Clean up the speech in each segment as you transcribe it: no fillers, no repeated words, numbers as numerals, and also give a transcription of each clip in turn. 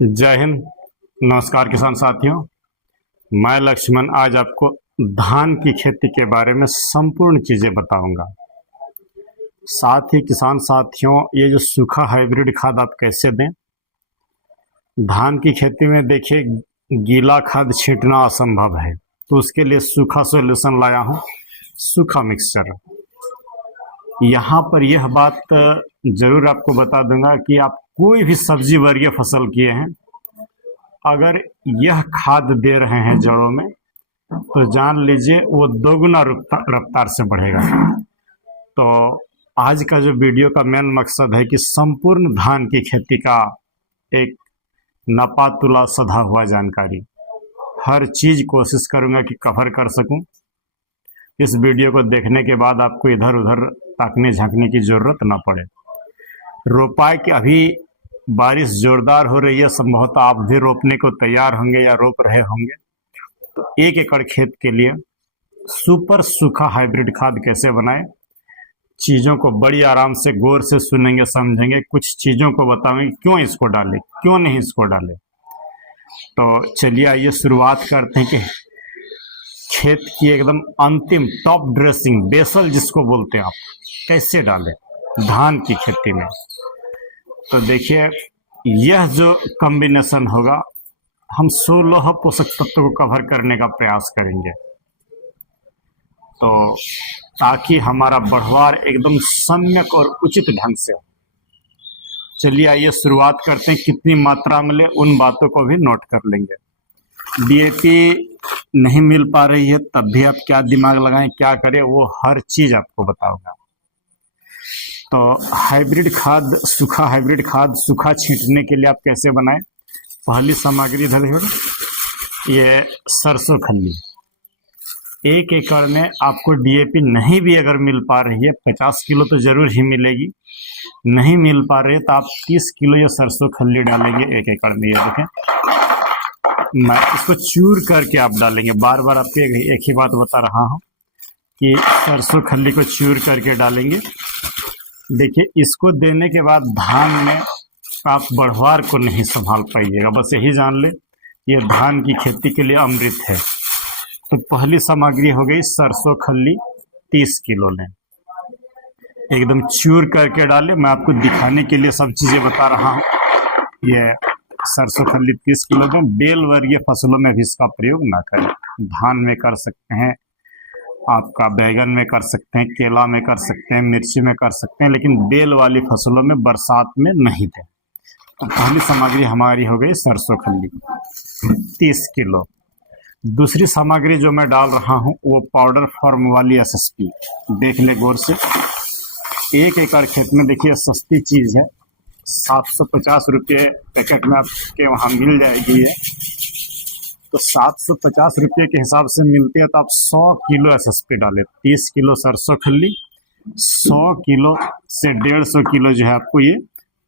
जय हिंद। नमस्कार किसान साथियों, मैं लक्ष्मण आज आपको धान की खेती के बारे में संपूर्ण चीज़ें बताऊंगा। साथ ही किसान साथियों, ये जो सूखा हाइब्रिड खाद आप कैसे दें। धान की खेती में देखिए गीला खाद छींटना असंभव है, तो उसके लिए सूखा सॉल्यूशन लाया हूँ, सूखा मिक्सचर। यहाँ पर यह बात जरूर आपको बता दूंगा कि आप कोई भी सब्जी वर्गीय फसल किए हैं, अगर यह खाद दे रहे हैं जड़ों में, तो जान लीजिए वो दोगुना रफ्तार से बढ़ेगा। तो आज का जो वीडियो का मेन मकसद है कि संपूर्ण धान की खेती का एक नपा तुला सधा हुआ जानकारी, हर चीज कोशिश करूंगा कि कवर कर सकूं। इस वीडियो को देखने के बाद आपको इधर उधर ताकने झांकने की जरूरत ना पड़े। रोपाई की अभी बारिश जोरदार हो रही है, संभवतः आप भी रोपने को तैयार होंगे या रोप रहे होंगे। तो 1 एकड़ खेत के लिए सुपर सूखा हाइब्रिड खाद कैसे बनाएं, चीज़ों को बड़ी आराम से गौर से सुनेंगे, समझेंगे। कुछ चीज़ों को बताएंगे क्यों इसको डालें, क्यों नहीं इसको डालें। तो चलिए आइए शुरुआत करते हैं कि खेत की एकदम अंतिम टॉप ड्रेसिंग, बेसल जिसको बोलते हैं आप, कैसे डालें धान की खेती में। तो देखिए यह जो कॉम्बिनेशन होगा, हम 16 पोषक तत्व को कवर करने का प्रयास करेंगे, तो ताकि हमारा बढ़वार एकदम सम्यक और उचित ढंग से हो। चलिए आइए शुरुआत करते हैं। कितनी मात्रा में ले उन बातों को भी नोट कर लेंगे। डीएपी नहीं मिल पा रही है तब भी आप क्या दिमाग लगाएं, क्या करें, वो हर चीज आपको बताऊंगा। तो हाइब्रिड खाद, सूखा हाइब्रिड खाद सूखा छींटने के लिए आप कैसे बनाएं। पहली सामग्री इधर देखो, ये सरसों खल्ली। 1 एकड़ में आपको डीएपी नहीं भी अगर मिल पा रही है, 50 किलो तो जरूर ही मिलेगी। नहीं मिल पा रही है तो आप 30 किलो ये सरसों खल्ली डालेंगे 1 एकड़ में। ये देखें, मैं इसको चूर करके आप डालेंगे। बार बार आपको एक ही बात बता रहा हूँ कि सरसों खल्ली को चूर करके डालेंगे। देखिए इसको देने के बाद धान में आप बढ़वार को नहीं संभाल पाइएगा, बस यही जान ले ये धान की खेती के लिए अमृत है। तो पहली सामग्री हो गई सरसों खल्ली, 30 किलो लें, एकदम चूर करके डालें। मैं आपको दिखाने के लिए सब चीज़ें बता रहा हूँ। ये सरसों खल्ली 30 किलो दें। बेल वर्गीय फसलों में भी इसका प्रयोग ना करें। धान में कर सकते हैं, आपका बैगन में कर सकते हैं, केला में कर सकते हैं, मिर्ची में कर सकते हैं, लेकिन बेल वाली फसलों में बरसात में नहीं दें। तो पहली सामग्री हमारी हो गई सरसों खल्ली 30 किलो। दूसरी सामग्री जो मैं डाल रहा हूँ वो पाउडर फॉर्म वाली एसएसपी। देख ले गौर से। 1 एकड़ खेत में देखिए सस्ती चीज़ है, 750 रुपये पैकेट में आपके वहाँ मिल जाएगी ये। तो 750 रुपये के हिसाब से मिलती है, तो आप 100 किलो एसएसपी डालें। 30 किलो सरसों खल्ली, 100 किलो से 150 किलो जो है आपको ये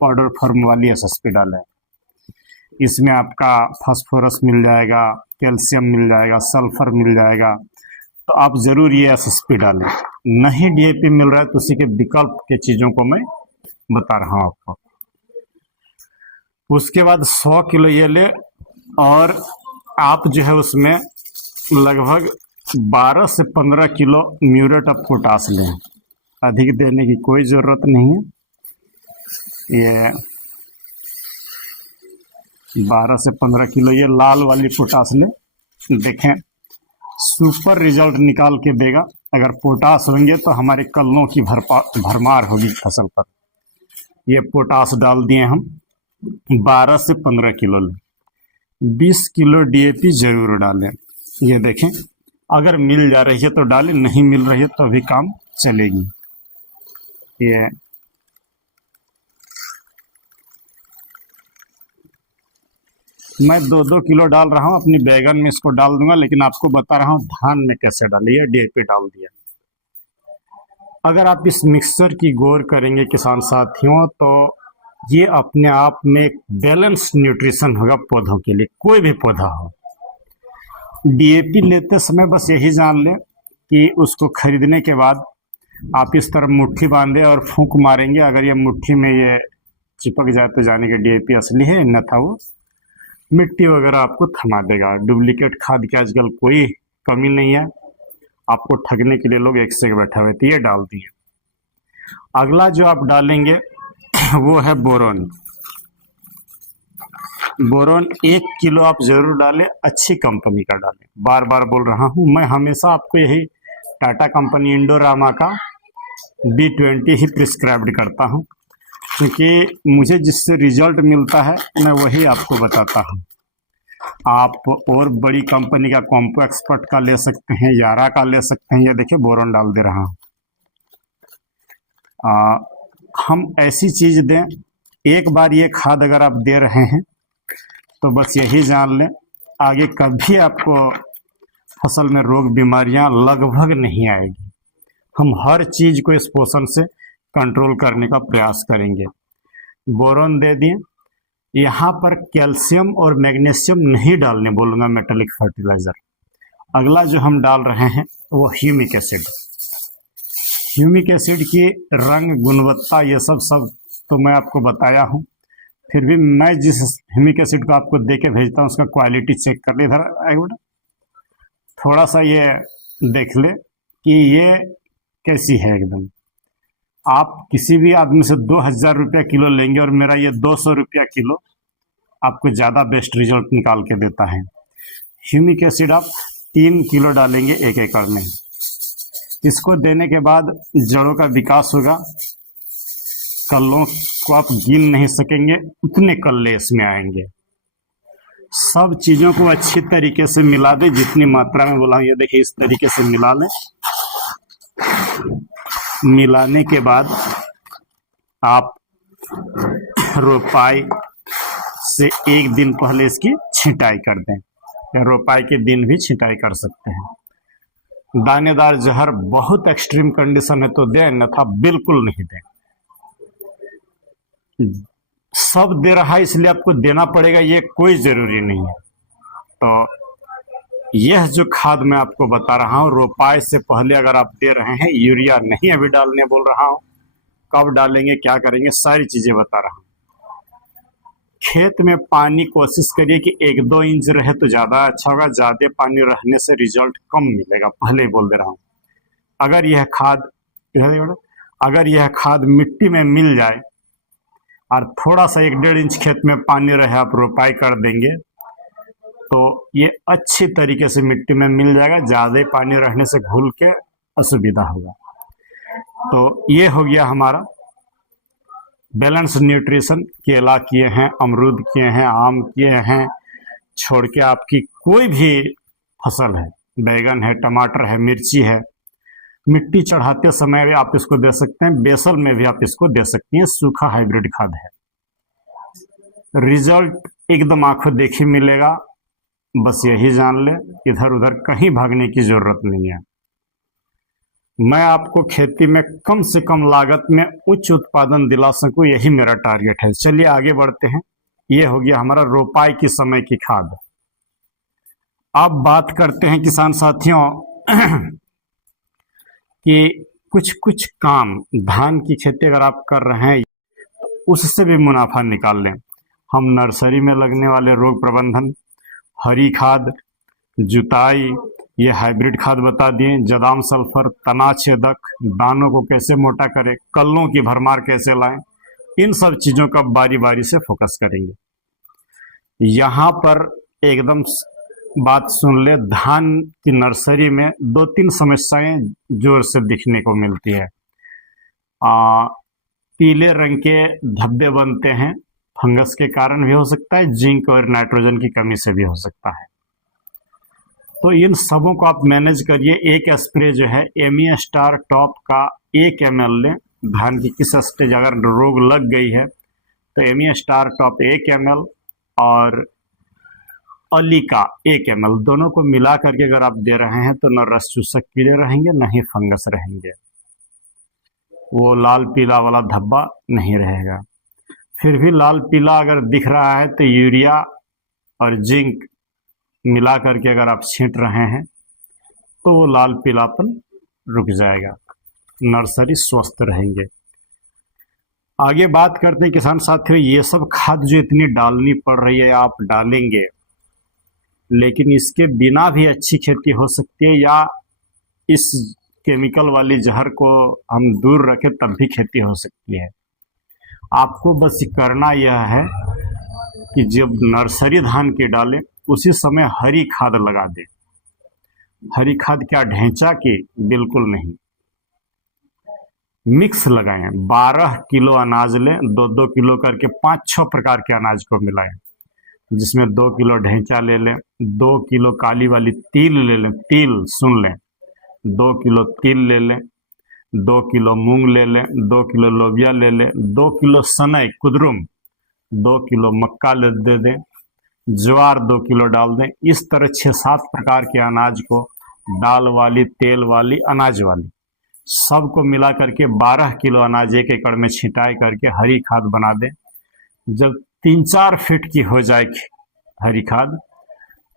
पाउडर फॉर्म वाली एसएसपी डालें। इसमें आपका फास्फोरस मिल जाएगा, कैल्शियम मिल जाएगा, सल्फर मिल जाएगा। तो आप जरूर ये एसएसपी डालें। नहीं डीएपी मिल रहा है तो उसी के विकल्प के चीज़ों को मैं बता रहा हूँ आपको। उसके बाद 100 किलो ये ले, और आप जो है उसमें लगभग 12 से 15 किलो म्यूरेट ऑफ पोटाश लें। अधिक देने की कोई ज़रूरत नहीं है। ये 12 से 15 किलो ये लाल वाली पोटाश लें। देखें सुपर रिजल्ट निकाल के देगा। अगर पोटाश होंगे तो हमारे कल्लों की भरमार होगी फसल पर। ये पोटाश डाल दिए हम, 12 से 15 किलो लें। 20 किलो डीएपी जरूर डालें। ये देखें, अगर मिल जा रही है तो डालें, नहीं मिल रही है तो भी काम चलेगी। ये मैं 2-2 किलो डाल रहा हूँ, अपनी बैगन में इसको डाल दूंगा, लेकिन आपको बता रहा हूँ धान में कैसे डालिए। डीएपी डाल दिया। अगर आप इस मिक्सचर की गौर करेंगे किसान साथियों, तो ये अपने आप में एक बैलेंस न्यूट्रिशन होगा पौधों के लिए, कोई भी पौधा हो। डीएपी लेते समय बस यही जान लें कि उसको खरीदने के बाद आप इस तरह मुट्ठी बांधे और फूंक मारेंगे। अगर ये मुट्ठी में ये चिपक जाए तो जाने के डीएपी असली है, न था वो मिट्टी वगैरह आपको थमा देगा। डुप्लीकेट खाद की आजकल कोई कमी नहीं है, आपको ठगने के लिए लोग एक से एक बैठा हुए थे, ये डाल दिए। अगला जो आप डालेंगे वो है बोरोन। बोरोन 1 किलो आप जरूर डालें, अच्छी कंपनी का डालें। बार बार बोल रहा हूँ मैं, हमेशा आपको यही टाटा कंपनी इंडोरामा का B20 ही प्रिस्क्राइब्ड करता हूँ, क्योंकि मुझे जिससे रिजल्ट मिलता है मैं वही आपको बताता हूँ। आप और बड़ी कंपनी का कॉम्पो एक्सपर्ट का ले सकते हैं, यारा का ले सकते हैं। ये देखिए बोरोन डाल दे रहा हूँ। हम ऐसी चीज दें, एक बार ये खाद अगर आप दे रहे हैं तो बस यही जान लें आगे कभी आपको फसल में रोग बीमारियां लगभग नहीं आएगी। हम हर चीज को इस पोषण से कंट्रोल करने का प्रयास करेंगे। बोरोन दे दिए। यहाँ पर कैल्शियम और मैग्नीशियम नहीं डालने बोलूँगा, मेटालिक फर्टिलाइजर। अगला जो हम डाल रहे हैं वो ह्यूमिक एसिड। ह्यूमिक एसिड की रंग, गुणवत्ता, ये सब तो मैं आपको बताया हूँ। फिर भी मैं जिस ह्यूमिक एसिड को आपको दे के भेजता हूँ उसका क्वालिटी चेक कर ले। इधर थोड़ा सा ये देख ले कि ये कैसी है एकदम। आप किसी भी आदमी से 2000 रुपया किलो लेंगे और मेरा ये 200 रुपया किलो आपको ज़्यादा बेस्ट रिजल्ट निकाल के देता है। ह्यूमिक एसिड आप 3 किलो डालेंगे 1 एकड़ में। इसको देने के बाद जड़ों का विकास होगा। कल्लों को आप गिन नहीं सकेंगे, उतने कल्ले इसमें आएंगे। सब चीज़ों को अच्छी तरीके से मिला दें, जितनी मात्रा में बोला। ये देखिए इस तरीके से मिला लें। मिलाने के बाद आप रोपाई से 1 दिन पहले इसकी छिंटाई कर दें, या रोपाई के दिन भी छिंटाई कर सकते हैं। दानेदार जहर बहुत एक्सट्रीम कंडीशन है तो दें, अन्यथा बिल्कुल नहीं दें। सब दे रहा है इसलिए आपको देना पड़ेगा, ये कोई जरूरी नहीं है। तो यह जो खाद मैं आपको बता रहा हूँ, रोपाई से पहले अगर आप दे रहे हैं, यूरिया नहीं अभी डालने बोल रहा हूँ, कब डालेंगे, क्या करेंगे, सारी चीजें बता रहा हूँ। खेत में पानी कोशिश करिए कि 1-2 इंच रहे तो ज़्यादा अच्छा होगा। ज़्यादा पानी रहने से रिजल्ट कम मिलेगा, पहले ही बोल दे रहा हूँ। अगर यह खाद मिट्टी में मिल जाए और थोड़ा सा 1-1.5 इंच खेत में पानी रहे, आप रोपाई कर देंगे तो ये अच्छी तरीके से मिट्टी में मिल जाएगा। ज़्यादा पानी रहने से घुल के असुविधा होगा। तो ये हो गया हमारा बैलेंस न्यूट्रिशन। केला किए हैं, अमरूद किए हैं, आम किए हैं, छोड़ के आपकी कोई भी फसल है, बैगन है, टमाटर है, मिर्ची है, मिट्टी चढ़ाते समय भी आप इसको दे सकते हैं। बेसल में भी आप इसको दे सकती हैं। सूखा हाइब्रिड खाद है। रिजल्ट एकदम आंखों देखी मिलेगा, बस यही जान ले। इधर उधर कहीं भागने की जरूरत नहीं है। मैं आपको खेती में कम से कम लागत में उच्च उत्पादन दिला सकूं, यही मेरा टारगेट है। चलिए आगे बढ़ते हैं। ये हो गया हमारा रोपाई की समय की खाद। अब बात करते हैं किसान साथियों कि कुछ काम, धान की खेती अगर आप कर रहे हैं उससे भी मुनाफा निकाल लें। हम नर्सरी में लगने वाले रोग प्रबंधन, हरी खाद, जुताई, ये हाइब्रिड खाद बता दिए, जदाम सल्फर, तना छेदक, दानों को कैसे मोटा करें, कल्लों की भरमार कैसे लाएं, इन सब चीज़ों का बारी बारी से फोकस करेंगे। यहाँ पर एकदम बात सुन ले, धान की नर्सरी में 2-3 समस्याएं जोर से दिखने को मिलती है। पीले रंग के धब्बे बनते हैं, फंगस के कारण भी हो सकता है, जिंक और नाइट्रोजन की कमी से भी हो सकता है। तो इन सबों को आप मैनेज करिए। एक स्प्रे जो है एमी स्टार टॉप का 1 ml लें। धान की किस स्टेज अगर रोग लग गई है तो एमी स्टार टॉप 1 ml और अली का 1 ml, दोनों को मिला करके अगर आप दे रहे हैं तो न रस चूसक कीड़े रहेंगे, न ही फंगस रहेंगे। वो लाल पीला वाला धब्बा नहीं रहेगा। फिर भी लाल पीला अगर दिख रहा है तो यूरिया और जिंक मिला करके अगर आप छींट रहे हैं तो वो लाल पीलापन रुक जाएगा, नर्सरी स्वस्थ रहेंगे। आगे बात करते हैं किसान साथियों, ये सब खाद जो इतनी डालनी पड़ रही है आप डालेंगे, लेकिन इसके बिना भी अच्छी खेती हो सकती है, या इस केमिकल वाली जहर को हम दूर रखें तब भी खेती हो सकती है। आपको बस करना यह है कि जब नर्सरी धान की डालें उसी समय हरी खाद लगा दें। हरी खाद क्या ढेंचा की? बिल्कुल नहीं, मिक्स लगाएं। 12 किलो अनाज लें, 2-2 किलो करके 5-6 प्रकार के अनाज को मिलाएं, जिसमें 2 किलो ढेंचा ले लें, 2 किलो काली वाली तिल ले लें, तिल सुन लें, 2 किलो तिल ले लें, 2 किलो मूंग ले लें, 2 किलो लोबिया ले लें, 2 किलो सनई कुदरुम, 2 किलो मक्का ले दे दें, ज्वार 2 किलो डाल दें। इस तरह 6-7 प्रकार के अनाज को, दाल वाली, तेल वाली, अनाज वाली, सबको मिला करके 12 किलो अनाज 1 एकड़ में छिंटाई करके हरी खाद बना दें। जब 3-4 फीट की हो जाए हरी खाद,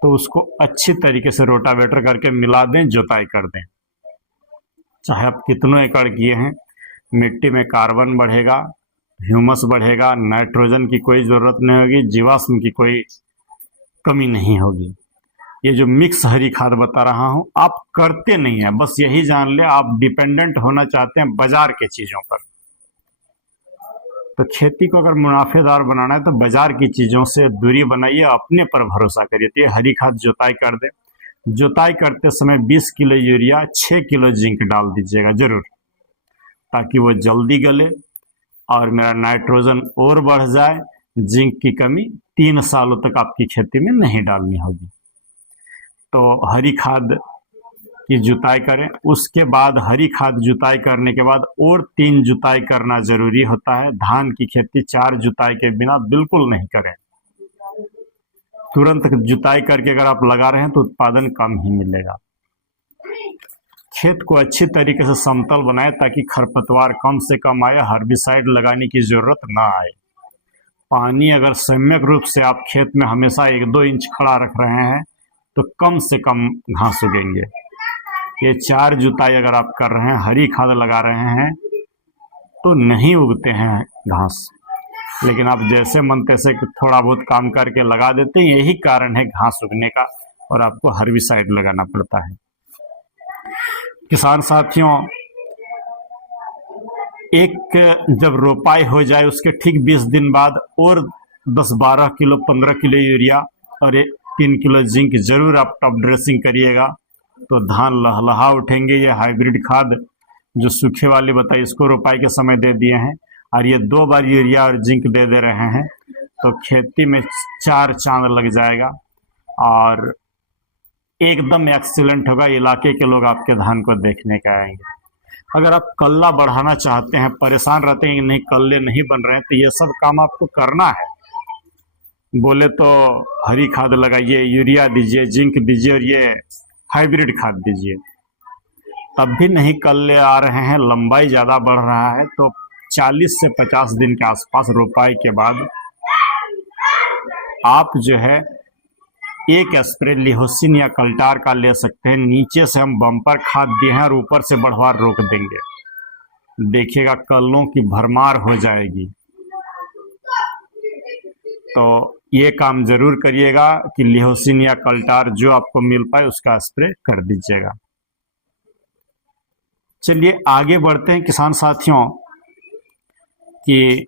तो उसको अच्छी तरीके से रोटावेटर करके मिला दें, जुताई कर दें। चाहे आप कितनों एकड़ किए हैं, मिट्टी में कार्बन बढ़ेगा, ह्यूमस बढ़ेगा, नाइट्रोजन की कोई ज़रूरत नहीं होगी, जीवाश्म की कोई कमी नहीं होगी। ये जो मिक्स हरी खाद बता रहा हूँ, आप करते नहीं हैं, बस यही जान ले आप डिपेंडेंट होना चाहते हैं बाजार के चीज़ों पर। तो खेती को अगर मुनाफेदार बनाना है तो बाजार की चीज़ों से दूरी बनाइए, अपने पर भरोसा करिए। तो ये हरी खाद जुताई कर दे। जुताई करते समय 20 किलो यूरिया, 6 किलो जिंक डाल दीजिएगा जरूर, ताकि वो जल्दी गले और मेरा नाइट्रोजन और बढ़ जाए। जिंक की कमी 3 सालों तक आपकी खेती में नहीं डालनी होगी। तो हरी खाद की जुताई करें। उसके बाद हरी खाद जुताई करने के बाद और 3 जुताई करना जरूरी होता है। धान की खेती 4 जुताई के बिना बिल्कुल नहीं करें। तुरंत जुताई करके अगर आप लगा रहे हैं तो उत्पादन कम ही मिलेगा। खेत को अच्छी तरीके से समतल बनाएं ताकि खरपतवार कम से कम आए, हर्बिसाइड लगाने की जरूरत ना आए। पानी अगर सम्यक रूप से आप खेत में हमेशा 1-2 इंच खड़ा रख रहे हैं तो कम से कम घास उगेंगे। ये 4 जुताई अगर आप कर रहे हैं, हरी खाद लगा रहे हैं, तो नहीं उगते हैं घास। लेकिन आप जैसे मन तैसे थोड़ा बहुत काम करके लगा देते हैं, यही कारण है घास उगने का, और आपको हर्बिसाइड लगाना पड़ता है। किसान साथियों, एक जब रोपाई हो जाए उसके ठीक 20 दिन बाद और 10-12 किलो 15 किलो यूरिया और 3 किलो जिंक जरूर आप टॉप ड्रेसिंग करिएगा, तो धान लहलहा उठेंगे। ये हाइब्रिड खाद जो सूखे वाली बताई, इसको रोपाई के समय दे दिए हैं, और ये 2 बार यूरिया और जिंक दे रहे हैं, तो खेती में 4 चांद लग जाएगा और एकदम एक्सीलेंट होगा। इलाके के लोग आपके धान को देखने के आएंगे। अगर आप कल्ला बढ़ाना चाहते हैं, परेशान रहते हैं कि नहीं कल्ले नहीं बन रहे हैं, तो ये सब काम आपको करना है। बोले तो हरी खाद लगाइए, यूरिया दीजिए, जिंक दीजिए और ये हाइब्रिड खाद दीजिए, तब भी नहीं कल्ले आ रहे हैं, लंबाई ज़्यादा बढ़ रहा है। तो 40 से 50 दिन के आसपास रोपाई के बाद आप जो है एक स्प्रे लिहोसिन या कल्टार का ले सकते हैं। नीचे से हम बम्पर खाद दिए हैं और ऊपर से बढ़वार रोक देंगे, देखिएगा कल्लों की भरमार हो जाएगी। तो ये काम जरूर करिएगा कि लिहोसिन या कल्टार जो आपको मिल पाए उसका स्प्रे कर दीजिएगा। चलिए आगे बढ़ते हैं किसान साथियों, कि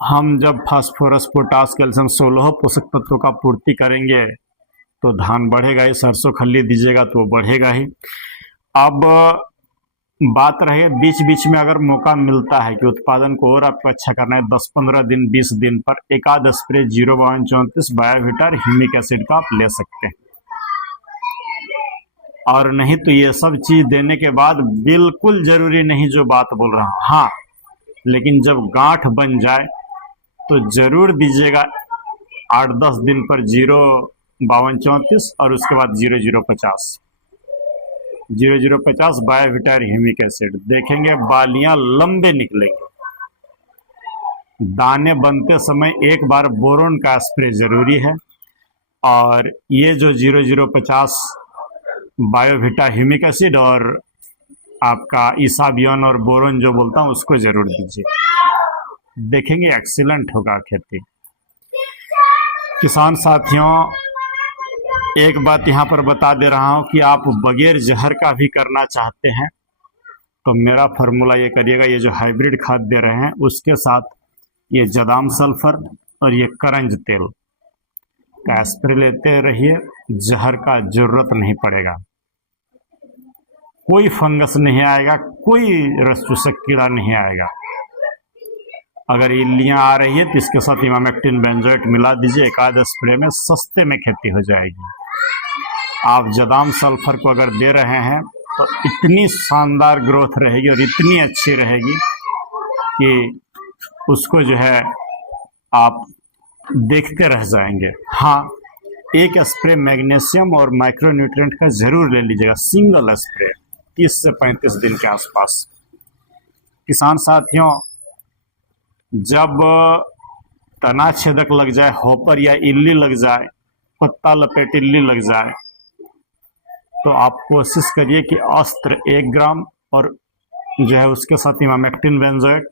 हम जब फास्फोरस, पोटास, कैल्शियम 16 पोषक तत्वों का पूर्ति करेंगे तो धान बढ़ेगा ही। सरसों खल्ली दीजिएगा तो वो बढ़ेगा ही। अब बात रहे बीच बीच में अगर मौका मिलता है कि उत्पादन को और आपको अच्छा करना है, 10-15 दिन 20 दिन पर एक आध स्प्रे 05234 बायोविटा ह्यूमिक एसिड का आप ले सकते हैं। और नहीं तो ये सब चीज देने के बाद बिल्कुल जरूरी नहीं जो बात बोल रहा हूँ, हाँ, लेकिन जब गांठ बन जाए तो जरूर दीजिएगा 8-10 दिन पर 05234 और उसके बाद 0050 बायोविटा ह्यूमिक एसिड। देखेंगे बालियां लंबे निकलेंगे। दाने बनते समय एक बार बोरोन का स्प्रे जरूरी है, और ये जो 0050 बायोविटा ह्यूमिक एसिड और आपका इसाबियन और बोरोन जो बोलता हूँ उसको जरूर दीजिए। देखेंगे एक्सीलेंट होगा खेती। किसान साथियों, एक बात यहाँ पर बता दे रहा हूँ कि आप बगैर जहर का भी करना चाहते हैं तो मेरा फार्मूला ये करिएगा। ये जो हाइब्रिड खाद दे रहे हैं उसके साथ ये जदाम सल्फर और ये करंज तेल का स्प्रे लेते रहिए, जहर का जरूरत नहीं पड़ेगा। कोई फंगस नहीं आएगा, कोई रस चूसक कीड़ा नहीं आएगा। अगर इल्लियां आ रही है तो इसके साथ इमामेक्टिन बेंजोएट मिला दीजिए, एक आध स्प्रे में सस्ते में खेती हो जाएगी। आप जदाम सल्फर को अगर दे रहे हैं तो इतनी शानदार ग्रोथ रहेगी और इतनी अच्छी रहेगी कि उसको जो है आप देखते रह जाएंगे। हाँ, एक स्प्रे मैग्नीशियम और माइक्रोन्यूट्रिएंट का जरूर ले लीजिएगा, सिंगल स्प्रे 30 से 35 दिन के आसपास। किसान साथियों, जब तना छेदक लग जाए, हॉपर या इल्ली लग जाए, पत्ता लपेट इल्ली लग जाए, तो आप कोशिश करिए कि अस्त्र 1 ग्राम और जो है उसके साथ इमामेक्टिन बेंजोएट,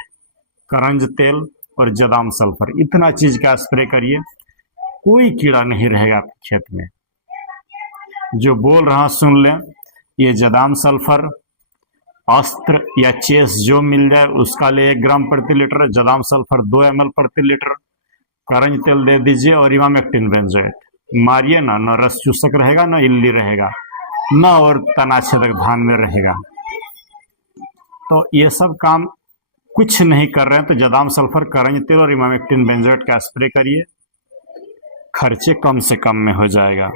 करंज तेल और जदाम सल्फर, इतना चीज का स्प्रे करिए, कोई कीड़ा नहीं रहेगा आपके खेत में। जो बोल रहा सुन लें, ये जदाम सल्फर, अस्त्र या चेस जो मिल जाए उसका ले 1 ग्राम प्रति लीटर, जदाम सल्फर 2 ml प्रति लीटर, करंज तेल दे दीजिए और इमामेक्टिन बेंजोएट मारिए ना, न रस चूसक रहेगा, न इल्ली रहेगा, न और तनाछेदक धान में रहेगा। तो ये सब काम कुछ नहीं कर रहे हैं तो जदाम सल्फर, करंज तेल और इमामेक्टिन बेंजोएट का स्प्रे करिए, खर्चे कम से कम में हो जाएगा।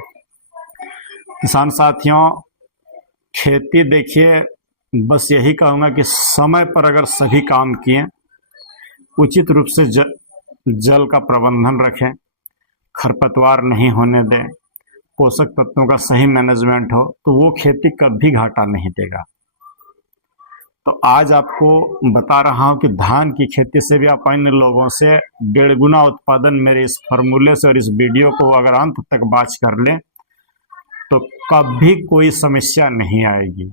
किसान साथियों, खेती देखिए, बस यही कहूँगा कि समय पर अगर सभी काम किए, उचित रूप से जल का प्रबंधन रखें, खरपतवार नहीं होने दें, पोषक तत्वों का सही मैनेजमेंट हो, तो वो खेती कभी घाटा नहीं देगा। तो आज आपको बता रहा हूं कि धान की खेती से भी आप अन्य लोगों से 1.5 गुना उत्पादन मेरे इस फार्मूले से और इस वीडियो को अगर अंत तक वॉच कर लें तो कभी कोई समस्या नहीं आएगी।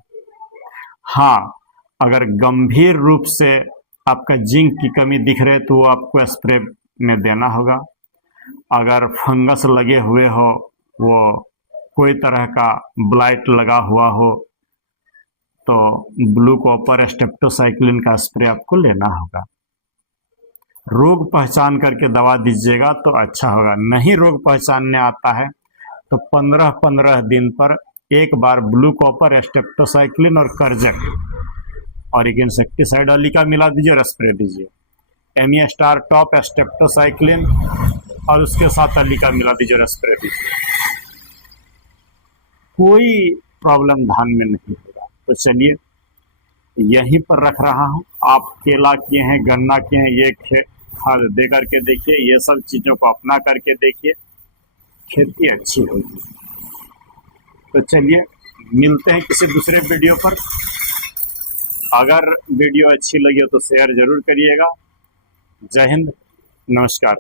हाँ, अगर गंभीर रूप से आपका जिंक की कमी दिख रही है तो वो आपको स्प्रे में देना होगा। अगर फंगस लगे हुए हो, वो कोई तरह का ब्लाइट लगा हुआ हो, तो ब्लू कॉपर स्टेप्टोसाइक्लिन का स्प्रे आपको लेना होगा। रोग पहचान करके दवा दीजिएगा तो अच्छा होगा। नहीं रोग पहचानने आता है तो 15-15 दिन पर एक बार ब्लू कॉपर, स्टेप्टोसाइक्लिन और करजक और एक इंसेक्टिसाइड अलिका मिला दीजिए और स्प्रे दीजिए। एमी स्टार टॉप, स्टेप्टोसाइक्लिन और उसके साथ अलिका मिला दीजिए और स्प्रे दीजिए। कोई प्रॉब्लम धान में नहीं होगा। तो चलिए, यहीं पर रख रहा हूँ। आप केला किए हैं, गन्ना किए हैं, ये खाद दे करके देखिए, ये सब चीज़ों को अपना करके देखिए, खेती अच्छी होगी। तो चलिए, मिलते हैं किसी दूसरे वीडियो पर। अगर वीडियो अच्छी लगी हो तो शेयर जरूर करिएगा। जय हिंद, नमस्कार।